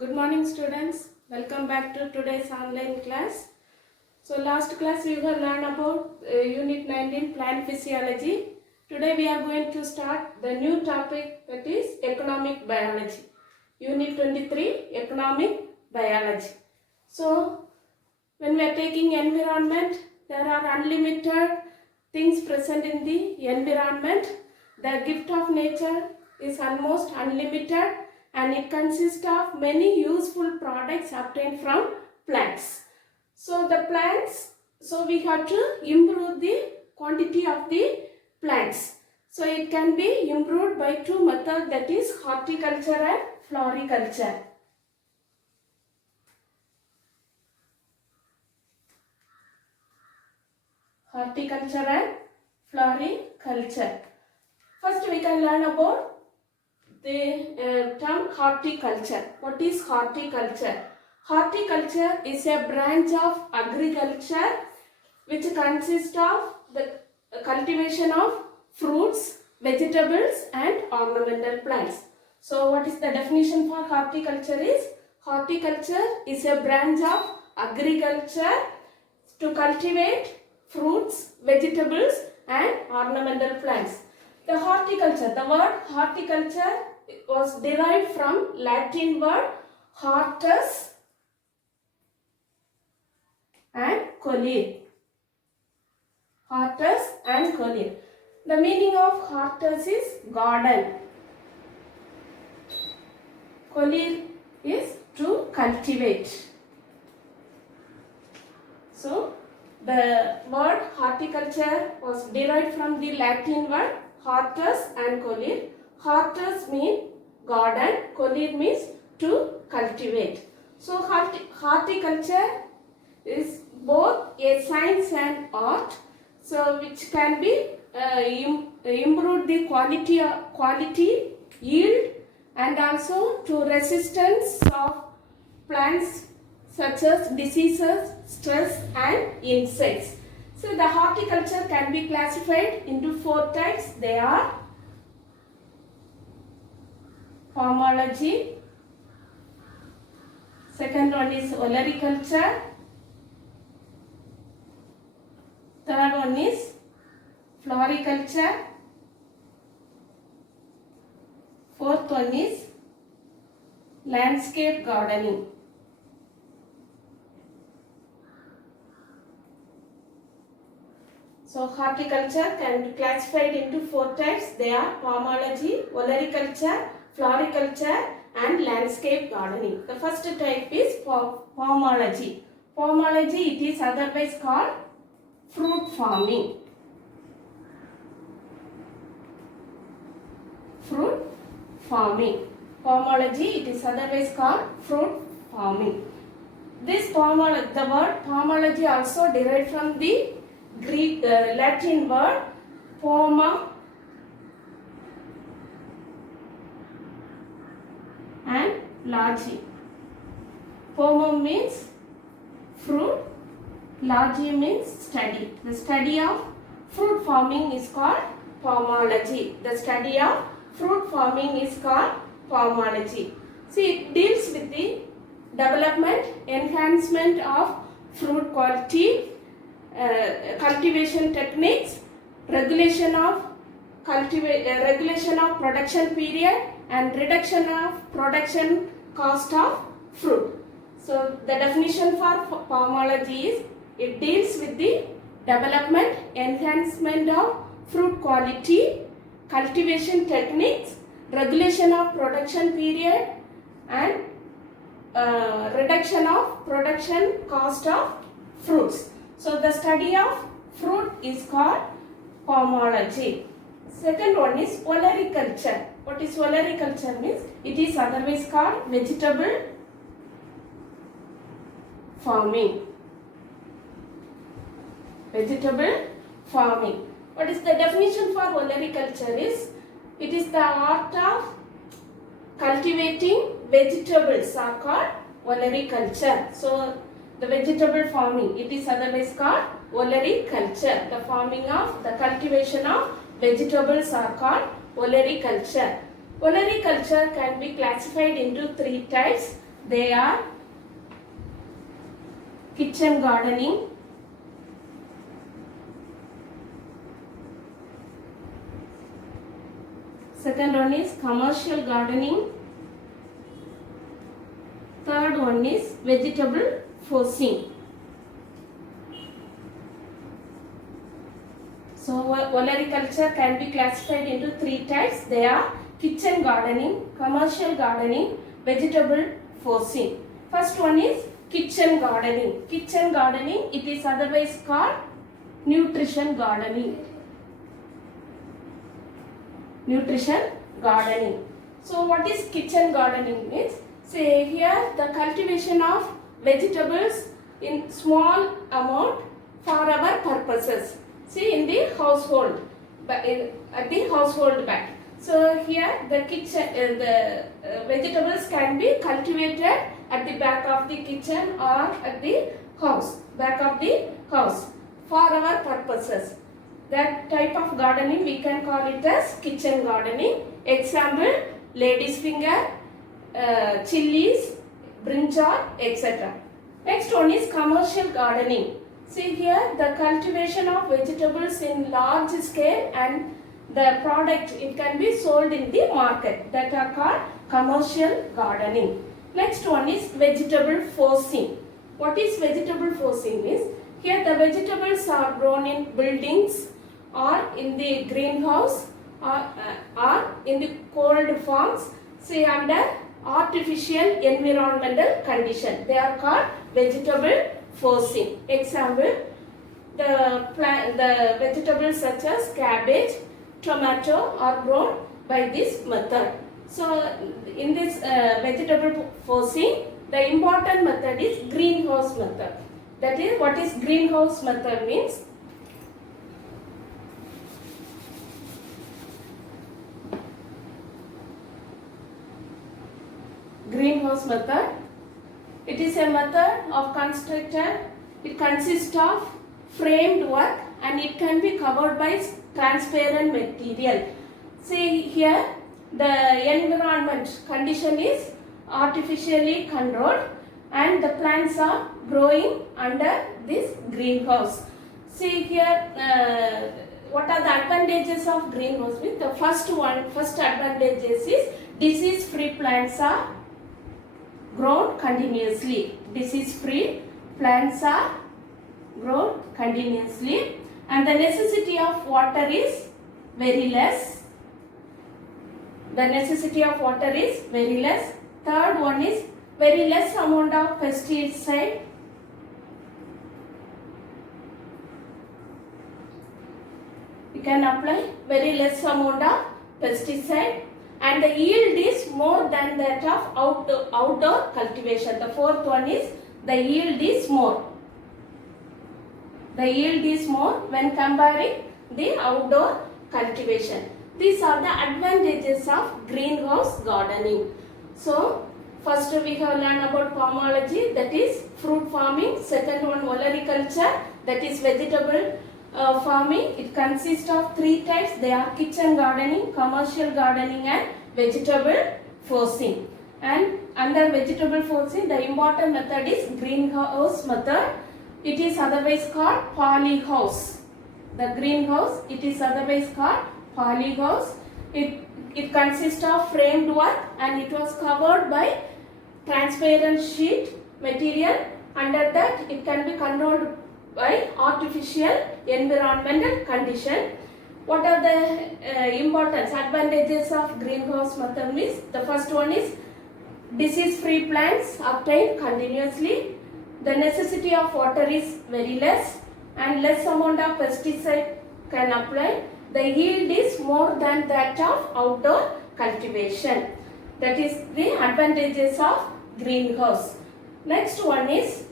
Good morning students. Welcome back to today's online class. So last class we have learned about unit 19 plant physiology. Today we are going to start the new topic, that is economic biology. Unit 23 economic biology. So when we are taking environment, there are unlimited things present in the environment. The gift of nature is almost unlimited and it consists of many useful products obtained from plants. So the plants, so we have to improve the quantity of the plants. So it can be improved by two methods, that is horticulture and floriculture. Horticulture and floriculture. First we can learn about the term horticulture. What is horticulture? Horticulture is a branch of agriculture which consists of the cultivation of fruits, vegetables and ornamental plants. So what is the definition for horticulture is? Horticulture is a branch of agriculture to cultivate fruits, vegetables and ornamental plants. The horticulture, the word horticulture was derived from Latin word hortus and colere. Hortus and colere. The meaning of hortus is garden. Colere is to cultivate. So the word horticulture was derived from the Latin word hortus and colere. Hortus means garden, colere means to cultivate. So horticulture is both a science and art, so which can be improve the quality, yield and also to resistance of plants such as diseases, stress and insects. So the horticulture can be classified into four types. They are pomology, second one is olericulture, third one is floriculture, fourth one is landscape gardening. So horticulture can be classified into four types. They are pomology, olericulture, floriculture and landscape gardening. The first type is pomology. Pomology, it is otherwise called fruit farming. Fruit farming. Pomology, it is otherwise called fruit farming. This the word pomology also derived from the Greek Latin word poma and lagi. Poma means fruit, lagi means study. The study of fruit farming is called pomology. The study of fruit farming is called pomology. See, it deals with the development, enhancement of fruit quality, cultivation techniques, regulation of production period and reduction of production cost of fruit. So the definition for pomology is it deals with the development, enhancement of fruit quality, cultivation techniques, regulation of production period and reduction of production cost of fruits. So the study of fruit is called pomology. Second one is olericulture. What is olericulture means? It is otherwise called vegetable farming. Vegetable farming. What is the definition for olericulture is? It is the art of cultivating vegetables are called olericulture. So the vegetable farming, it is otherwise called olericulture. The farming of, the cultivation of vegetables are called olericulture. Olericulture can be classified into three types. They are kitchen gardening, second one is commercial gardening, third one is vegetable forcing. So olericulture can be classified into three types. They are kitchen gardening, commercial gardening, vegetable forcing. First one is kitchen gardening. Kitchen gardening, it is otherwise called nutrition gardening. Nutrition gardening. So what is kitchen gardening means? Say here the cultivation of vegetables in small amount for our purposes. See in the household, at the household back. So here the kitchen, vegetables can be cultivated at the back of the kitchen or at the house, back of the house for our purposes. That type of gardening we can call it as kitchen gardening. Example, lady's finger, chilies, brinjal, etc. Next one is commercial gardening. See here the cultivation of vegetables in large scale and the product, it can be sold in the market, that are called commercial gardening. Next one is vegetable forcing. What is vegetable forcing is, here the vegetables are grown in buildings or in the greenhouse or in the cold farms, say under artificial environmental condition. They are called vegetable forcing. Example, the vegetables such as cabbage, tomato are grown by this method. So in this vegetable forcing, the important method is greenhouse method. That is, what is greenhouse method means? Greenhouse method, it is a method of construction. It consists of framed work and it can be covered by transparent material. See here the environment condition is artificially controlled and the plants are growing under this greenhouse. See here what are the advantages of greenhouse? The first advantage is disease free plants are grown continuously. Disease free plants are grown continuously and the necessity of water is very less. The necessity of water is very less. Third one is very less amount of pesticide. You can apply very less amount of pesticide and the yield is more than that of outdoor cultivation. The fourth one is the yield is more. The yield is more when comparing the outdoor cultivation. These are the advantages of greenhouse gardening. So first we have learned about pomology, that is fruit farming. Second one olericulture, that is vegetable farming. It consists of three types. They are kitchen gardening, commercial gardening and vegetable forcing. And under vegetable forcing, the important method is greenhouse method. It is otherwise called polyhouse. The greenhouse, it is otherwise called polyhouse. It consists of framed work and it was covered by transparent sheet material. Under that, it can be controlled by artificial environmental condition. What are the importance, advantages of greenhouse method means? The first one is disease free plants obtained continuously. The necessity of water is very less and less amount of pesticide can apply. The yield is more than that of outdoor cultivation. That is the advantages of greenhouse. Next one is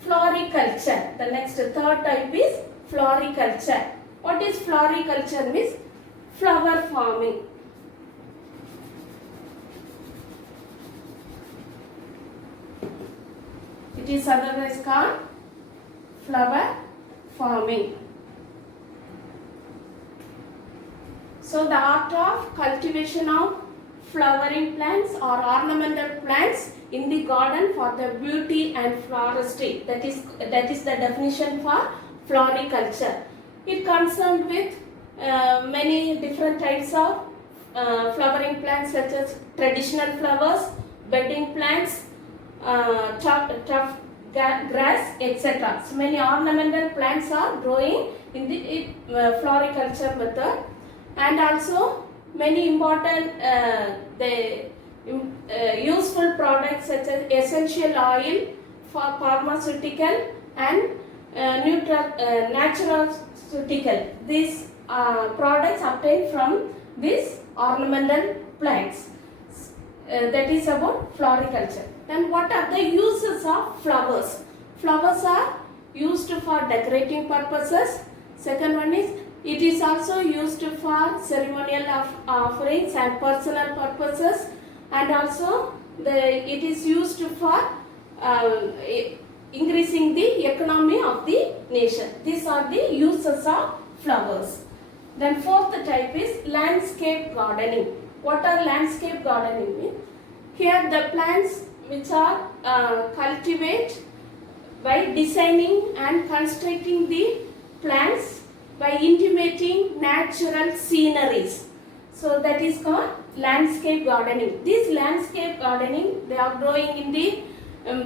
floriculture. The next third type is floriculture. What is floriculture means? Flower farming. It is otherwise called flower farming. So the art of cultivation of flowering plants or ornamental plants in the garden for the beauty and floristry. That is the definition for floriculture. It concerned with many different types of flowering plants such as traditional flowers, bedding plants, tough grass, etc. So many ornamental plants are growing in the floriculture method, and also many important useful products such as essential oil for pharmaceutical and naturalceutical. These products obtained from these ornamental plants. That is about floriculture. Then what are the uses of flowers? Flowers are used for decorating purposes. Second one is it is also used for ceremonial offerings and personal purposes, and also it is used for increasing the economy of the nation. These are the uses of flowers. Then fourth type is landscape gardening. What are landscape gardening mean? Here the plants which are cultivated by designing and constructing the plants by intimating natural sceneries. So that is called landscape gardening. This landscape gardening, they are growing in the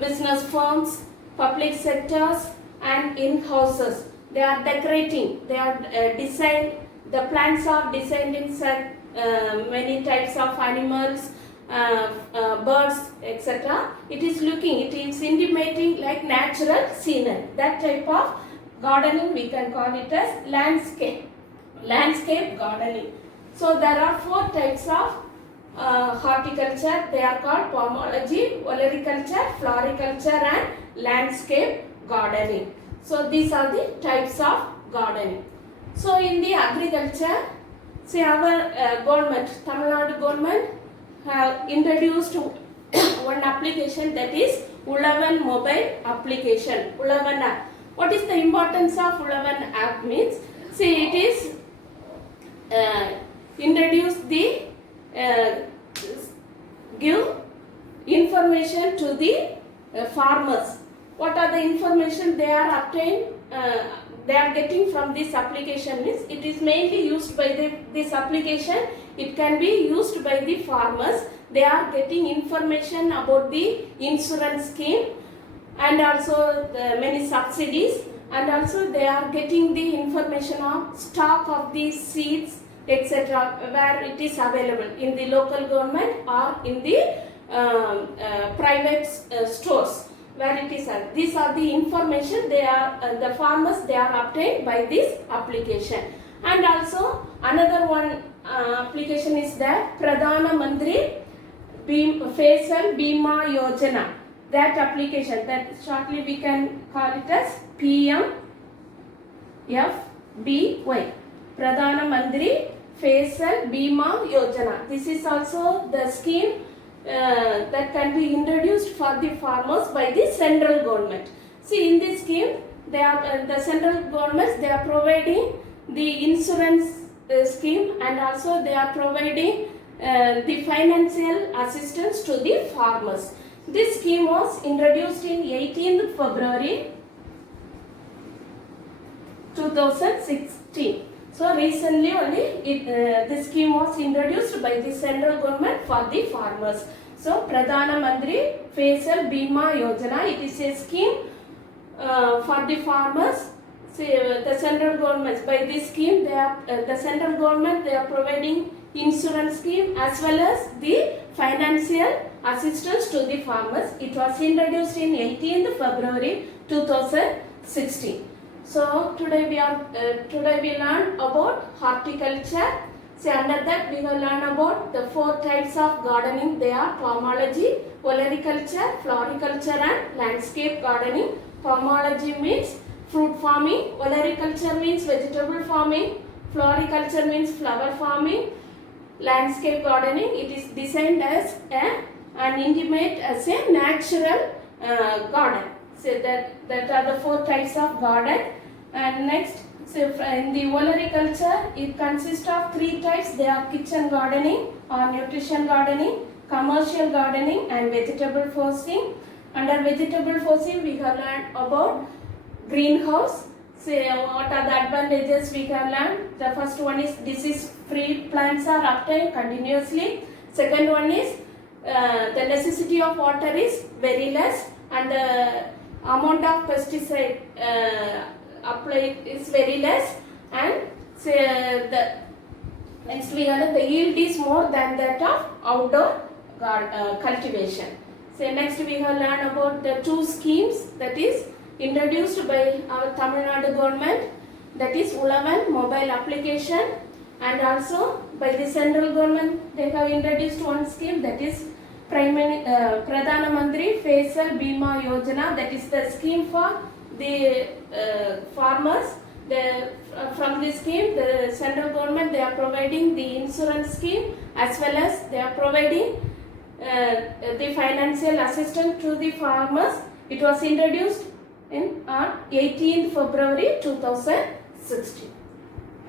business firms, public sectors and in houses. They are decorating, they are designed, the plants are designed in such many types of animals, birds, etc. It is intimating like natural scenery. That type of gardening we can call it as landscape gardening. So there are four types of horticulture. They are called pomology, olericulture, floriculture and landscape gardening. So these are the types of gardening. So in the agriculture, see our government, Tamil Nadu government have introduced one application, that is Ulavan mobile application, Ulavan app. What is the importance of Ulavan app means? See, it is introduced the give information to the farmers. What are the information they are obtained? They are getting from this application means it is mainly used by this application. It can be used by the farmers. They are getting information about the insurance scheme and also the many subsidies, and also they are getting the information of stock of these seeds, etc., where it is available in the local government or in the private stores where it is. These are the information they are the farmers they are obtained by this application. And also another one application is the Pradhana Mantri Fasal Bima Yojana. That application, that shortly we can call it as PMFBY, Pradhana Mantri Fasal Bima Yojana. This is also the scheme that can be introduced for the farmers by the central government. See, in this scheme, they are the central governments, they are providing the insurance scheme, and also they are providing the financial assistance to the farmers. This scheme was introduced in 18th February 2016. So recently only this scheme was introduced by the central government for the farmers. So Pradhana Mantri Fasal Bima Yojana, it is a scheme for the farmers. Say, the central government, by this scheme, the central government, they are providing insurance scheme as well as the financial assistance to the farmers. It was introduced in 18th February 2016. So today we learn about horticulture. So under that we will learn about the four types of gardening. They are pomology, olericulture, floriculture and landscape gardening. Pomology means fruit farming, olericulture means vegetable farming, floriculture means flower farming, landscape gardening, it is designed as and intimate as a natural garden. So that are the four types of garden. And next So in the olericulture, it consists of three types. They are kitchen gardening or nutrition gardening, commercial gardening and vegetable forcing. Under vegetable forcing, we have learned about greenhouse. Say what are the advantages we have learned. The first one is disease-free plants are obtained continuously. Second one is the necessity of water is very less and the amount of pesticide applied is very less, and say the next we have the yield is more than that of outdoor cultivation. So next we have learned about the two schemes that is introduced by our Tamil Nadu government, that is Ulavan mobile application, and also by the central government they have introduced one scheme, that is Pradhana Mantri Faisal Bima Yojana, that is the scheme for the farmers. From this scheme, the central government they are providing the insurance scheme as well as they are providing the financial assistance to the farmers. It was introduced on 18th February 2016.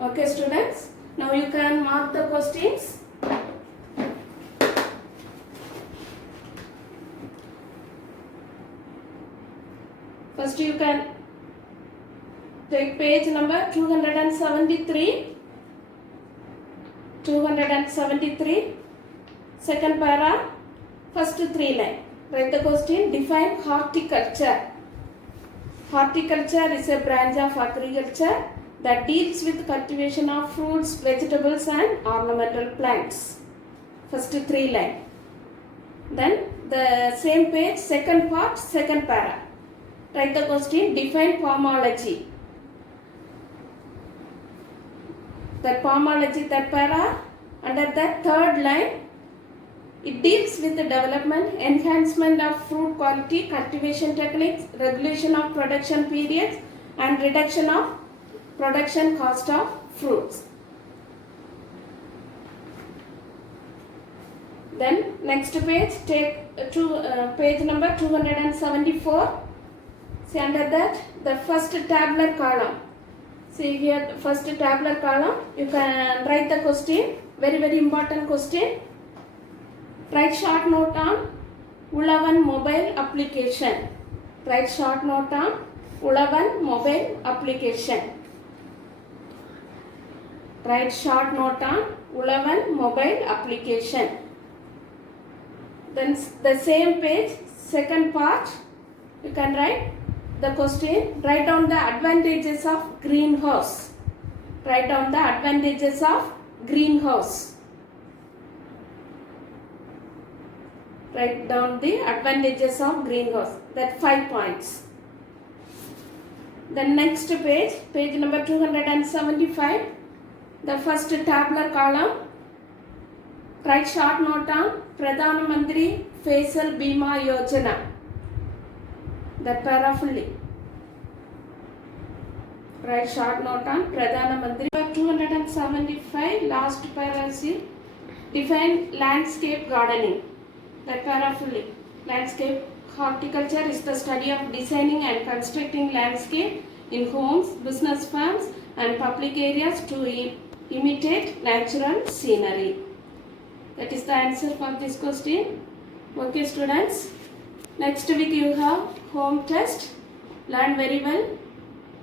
Okay students, now you can mark the questions. First you can take page number 273. Second para, first three line. Write the question. Define horticulture. Horticulture is a branch of agriculture that deals with cultivation of fruits, vegetables and ornamental plants. First three line. Then the same page, second part, second para. Write the question. Define pomology. That pomology, that para, under that third line, it deals with the development, enhancement of fruit quality, cultivation techniques, regulation of production periods and reduction of production cost of fruits. Then next page, take page number 274. See under that the first tabular column. See here the first tabular column, you can write the question, very important question. Write short note on Ulavan mobile application. Write short note on Ulavan mobile application. Write short note on Ulavan mobile application. Then the same page, second part, you can write the question. Write down the advantages of greenhouse. Write down the advantages of greenhouse. Write down the advantages of greenhouse. That 5 points. The next page, page number 275. The first tabular column. Write short note on Pradhana Mantri Faisal Bima Yojana. That para fully. Write short note on Pradhana Mantri. 275, last para is define landscape gardening. That para fully. Landscape horticulture is the study of designing and constructing landscape in homes, business farms and public areas to imitate natural scenery. That is the answer for this question. Okay students, next week you have home test. Learn very well.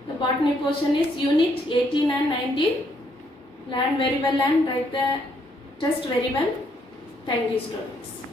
The botany portion is unit 18 and 19. Learn very well and write the test very well. Thank you students.